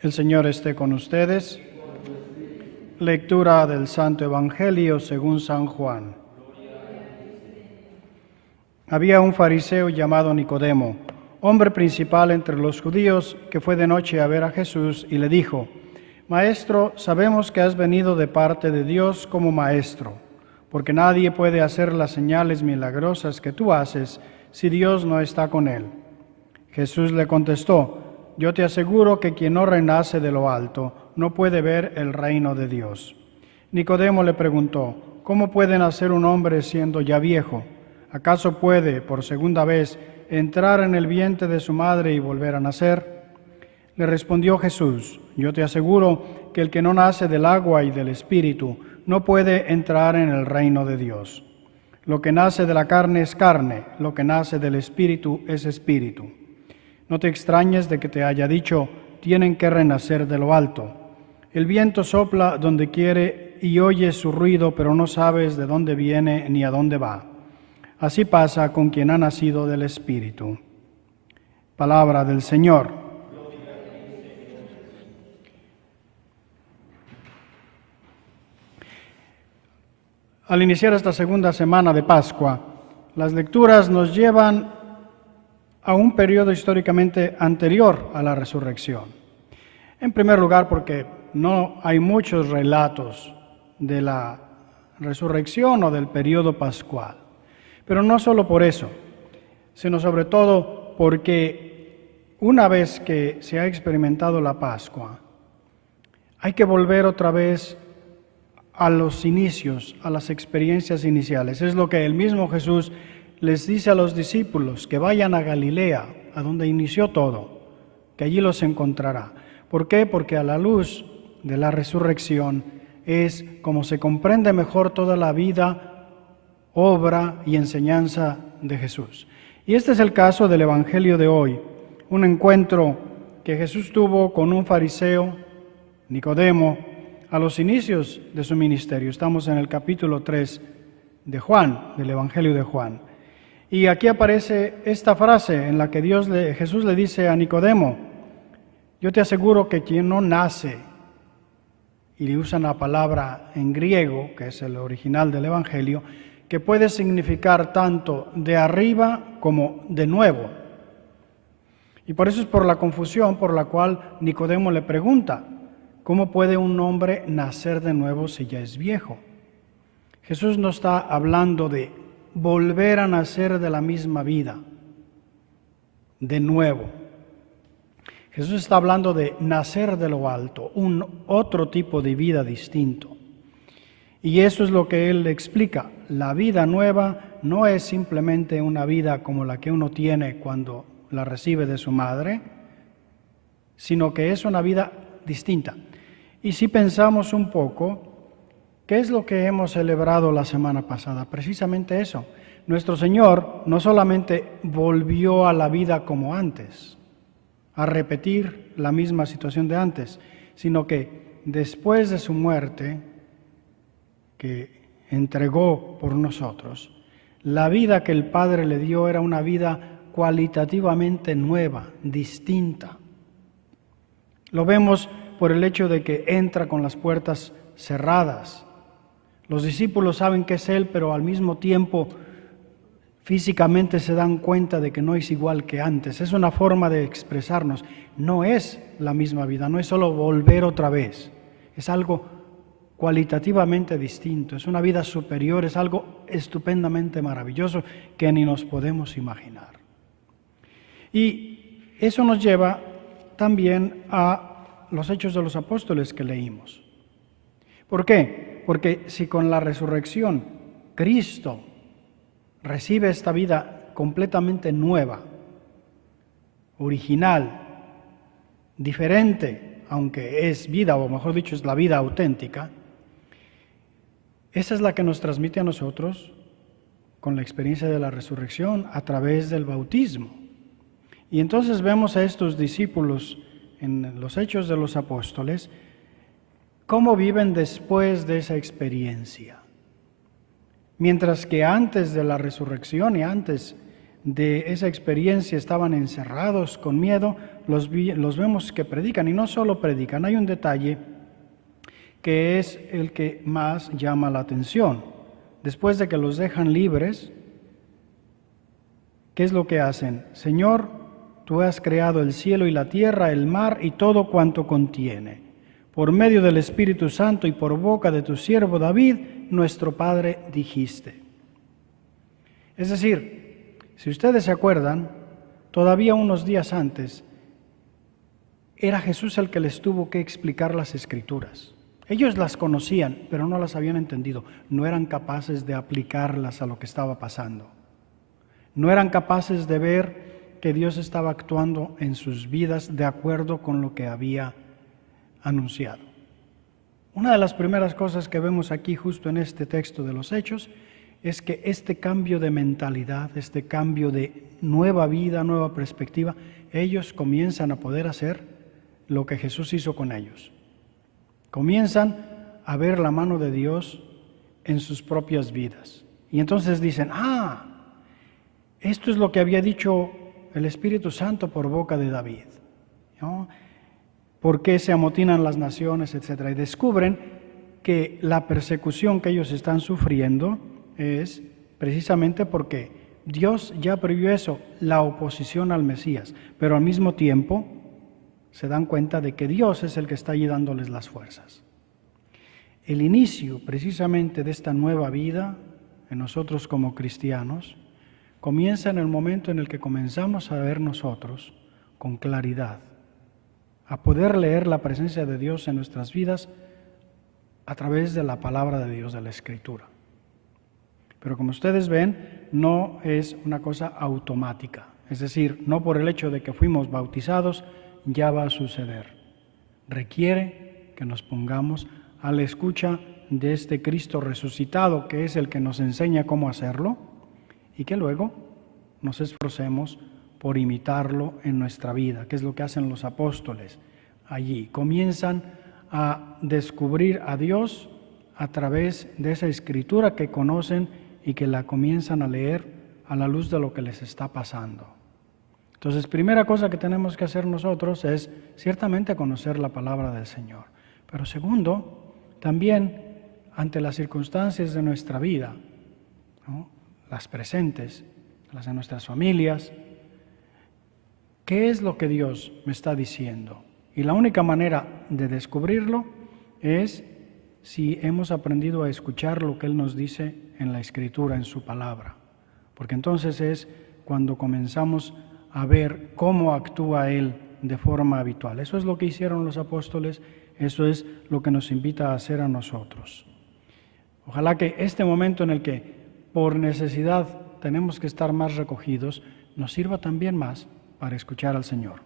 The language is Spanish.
El Señor esté con ustedes. Lectura del Santo Evangelio según San Juan. Había un fariseo llamado Nicodemo, hombre principal entre los judíos, que fue de noche a ver a Jesús y le dijo: Maestro, sabemos que has venido de parte de Dios como maestro, porque nadie puede hacer las señales milagrosas que tú haces si Dios no está con él. Jesús le contestó: Yo te aseguro que quien no renace de lo alto no puede ver el reino de Dios. Nicodemo le preguntó: ¿Cómo puede nacer un hombre siendo ya viejo? ¿Acaso puede, por segunda vez, entrar en el vientre de su madre y volver a nacer? Le respondió Jesús: Yo te aseguro que el que no nace del agua y del Espíritu no puede entrar en el reino de Dios. Lo que nace de la carne es carne, lo que nace del Espíritu es Espíritu. No te extrañes de que te haya dicho: tienen que renacer de lo alto. El viento sopla donde quiere y oyes su ruido, pero no sabes de dónde viene ni a dónde va. Así pasa con quien ha nacido del Espíritu. Palabra del Señor. Al iniciar esta segunda semana de Pascua, las lecturas nos llevan a un periodo históricamente anterior a la resurrección. En primer lugar, porque no hay muchos relatos de la resurrección o del periodo pascual. Pero no solo por eso, sino sobre todo porque una vez que se ha experimentado la Pascua, hay que volver otra vez a los inicios, a las experiencias iniciales. Es lo que el mismo Jesús les dice a los discípulos: que vayan a Galilea, a donde inició todo, que allí los encontrará. ¿Por qué? Porque a la luz de la resurrección es como se comprende mejor toda la vida, obra y enseñanza de Jesús. Y este es el caso del Evangelio de hoy, un encuentro que Jesús tuvo con un fariseo, Nicodemo, a los inicios de su ministerio. Estamos en el capítulo 3 de Juan, del Evangelio de Juan. Y aquí aparece esta frase en la que Jesús le dice a Nicodemo: yo te aseguro que quien no nace, y usan la palabra en griego, que es el original del Evangelio, que puede significar tanto de arriba como de nuevo. Y por eso es por la confusión por la cual Nicodemo le pregunta: ¿cómo puede un hombre nacer de nuevo si ya es viejo? Jesús no está hablando de volver a nacer de la misma vida, de nuevo. Jesús está hablando de nacer de lo alto, un otro tipo de vida distinto. Y eso es lo que él explica. La vida nueva no es simplemente una vida como la que uno tiene cuando la recibe de su madre, sino que es una vida distinta. Y si pensamos un poco, ¿qué es lo que hemos celebrado la semana pasada? Precisamente eso. Nuestro Señor no solamente volvió a la vida como antes, a repetir la misma situación de antes, sino que después de su muerte, que entregó por nosotros, la vida que el Padre le dio era una vida cualitativamente nueva, distinta. Lo vemos por el hecho de que entra con las puertas cerradas. Los discípulos saben que es Él, pero al mismo tiempo físicamente se dan cuenta de que no es igual que antes. Es una forma de expresarnos. No es la misma vida, no es solo volver otra vez. Es algo cualitativamente distinto, es una vida superior, es algo estupendamente maravilloso que ni nos podemos imaginar. Y eso nos lleva también a los Hechos de los Apóstoles que leímos. ¿Por qué? Porque si con la resurrección Cristo recibe esta vida completamente nueva, original, diferente, aunque es vida, o mejor dicho, es la vida auténtica, esa es la que nos transmite a nosotros con la experiencia de la resurrección a través del bautismo. Y entonces vemos a estos discípulos en los Hechos de los Apóstoles cómo viven después de esa experiencia. Mientras que antes de la resurrección y antes de esa experiencia estaban encerrados con miedo, los vemos que predican, y no solo predican, hay un detalle que es el que más llama la atención. Después de que los dejan libres, ¿qué es lo que hacen? Señor, tú has creado el cielo y la tierra, el mar y todo cuanto contiene. Por medio del Espíritu Santo y por boca de tu siervo David, nuestro Padre, dijiste. Es decir, si ustedes se acuerdan, todavía unos días antes, era Jesús el que les tuvo que explicar las Escrituras. Ellos las conocían, pero no las habían entendido. No eran capaces de aplicarlas a lo que estaba pasando. No eran capaces de ver que Dios estaba actuando en sus vidas de acuerdo con lo que había anunciado. Una de las primeras cosas que vemos aquí justo en este texto de los Hechos es que este cambio de mentalidad, este cambio de nueva vida, nueva perspectiva, ellos comienzan a poder hacer lo que Jesús hizo con ellos. Comienzan a ver la mano de Dios en sus propias vidas. Y entonces dicen, esto es lo que había dicho el Espíritu Santo por boca de David, ¿no? ¿Por qué se amotinan las naciones, etcétera? Y descubren que la persecución que ellos están sufriendo es precisamente porque Dios ya previó eso, la oposición al Mesías, pero al mismo tiempo se dan cuenta de que Dios es el que está allí dándoles las fuerzas. El inicio precisamente de esta nueva vida en nosotros como cristianos comienza en el momento en el que comenzamos a ver nosotros con claridad, a poder leer la presencia de Dios en nuestras vidas a través de la palabra de Dios, de la Escritura. Pero como ustedes ven, no es una cosa automática, es decir, no por el hecho de que fuimos bautizados ya va a suceder. Requiere que nos pongamos a la escucha de este Cristo resucitado, que es el que nos enseña cómo hacerlo, y que luego nos esforcemos por imitarlo en nuestra vida, que es lo que hacen los apóstoles allí. Comienzan a descubrir a Dios a través de esa escritura que conocen y que la comienzan a leer a la luz de lo que les está pasando. Entonces, primera cosa que tenemos que hacer nosotros es ciertamente conocer la palabra del Señor. Pero segundo, también ante las circunstancias de nuestra vida, ¿no?, las presentes, las de nuestras familias, ¿qué es lo que Dios me está diciendo? Y la única manera de descubrirlo es si hemos aprendido a escuchar lo que Él nos dice en la Escritura, en su palabra. Porque entonces es cuando comenzamos a ver cómo actúa Él de forma habitual. Eso es lo que hicieron los apóstoles, eso es lo que nos invita a hacer a nosotros. Ojalá que este momento en el que por necesidad tenemos que estar más recogidos, nos sirva también más para escuchar al Señor.